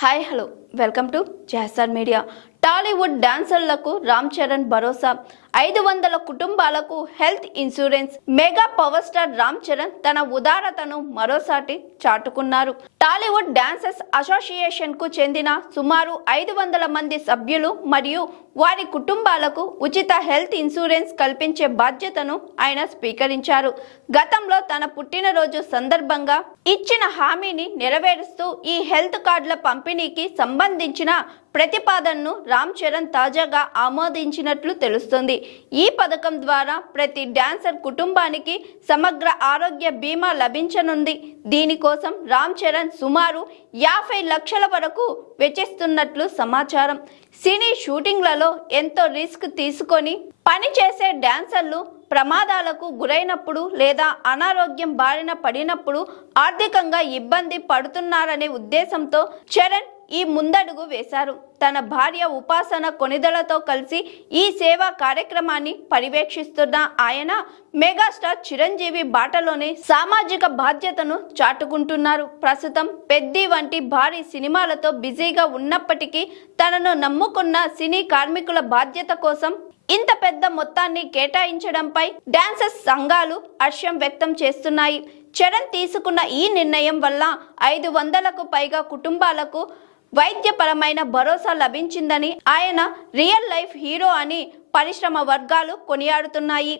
Hi hello welcome to Jahasar media. Tollywood డాన్సర్లకు రామ్ చరణ్ భరోసా. 500 కుటుంబాలకు health insurance. Mega power star Ram Charan తన ఉదారతను మరోసారి చాటుకున్నారు. టాలీవుడ్ డాన్సర్స్ అసోసియేషన్ కు చెందిన సుమారు 500 మంది సభ్యులు మరియు వారి కుటుంబాలకు ఉచిత హెల్త్ ఇన్సూరెన్స్ కల్పించే బాధ్యతను ఆయన స్వీకరించారు. గతంలో తన పుట్టినరోజు సందర్భంగా ఇచ్చిన హామీని నెరవేరుస్తూ ఈ హెల్త్ కార్డుల పంపిణీకి సంబంధించిన ప్రతిపాదనను రామ్ చరణ్ తాజాగా ఆమోదించినట్లు తెలుస్తుంది. ఈ పథకం ద్వారా ప్రతి డాన్సర్ కుటుంబానికి సమగ్ర ఆరోగ్య బీమా లభించనుంది. దీనికోసం రామ్ చరణ్ సుమారు 50 లక్షల వరకు వెచ్చిస్తున్నట్లు సమాచారం. సినీ షూటింగ్లలో ఎంతో రిస్క్ తీసుకొని పనిచేసే డాన్సర్లు ప్రమాదాలకు గురైనప్పుడు లేదా అనారోగ్యం బారిన పడినప్పుడు ఆర్థికంగా ఇబ్బంది పడుతున్నారనే ఉద్దేశంతో చరణ్ ఈ ముందడుగు వేశారు. తన భార్య ఉపాసన కొనిదలతో కలిసి ఈ సేవా కార్యక్రమాన్ని పర్యవేక్షిస్తున్న ఆయన మెగాస్టార్ చిరంజీవి బాటలోనే సామాజిక బాధ్యతను చాటుకుంటున్నారు. ప్రస్తుతం పెద్ది వంటి భారీ సినిమాలతో బిజీగా ఉన్నప్పటికీ తనను నమ్ముకున్న సినీ కార్మికుల బాధ్యత కోసం ఇంత పెద్ద మొత్తాన్ని కేటాయించడంపై డాన్సర్స్ సంఘాలు హర్షం వ్యక్తం చేస్తున్నాయి. చరణ్ తీసుకున్న ఈ నిర్ణయం వల్ల 500కు పైగా కుటుంబాలకు వైద్యపరమైన భరోసా లభించిందని ఆయన రియల్ లైఫ్ హీరో అని పరిశ్రమ వర్గాలు కొనియాడుతున్నాయి.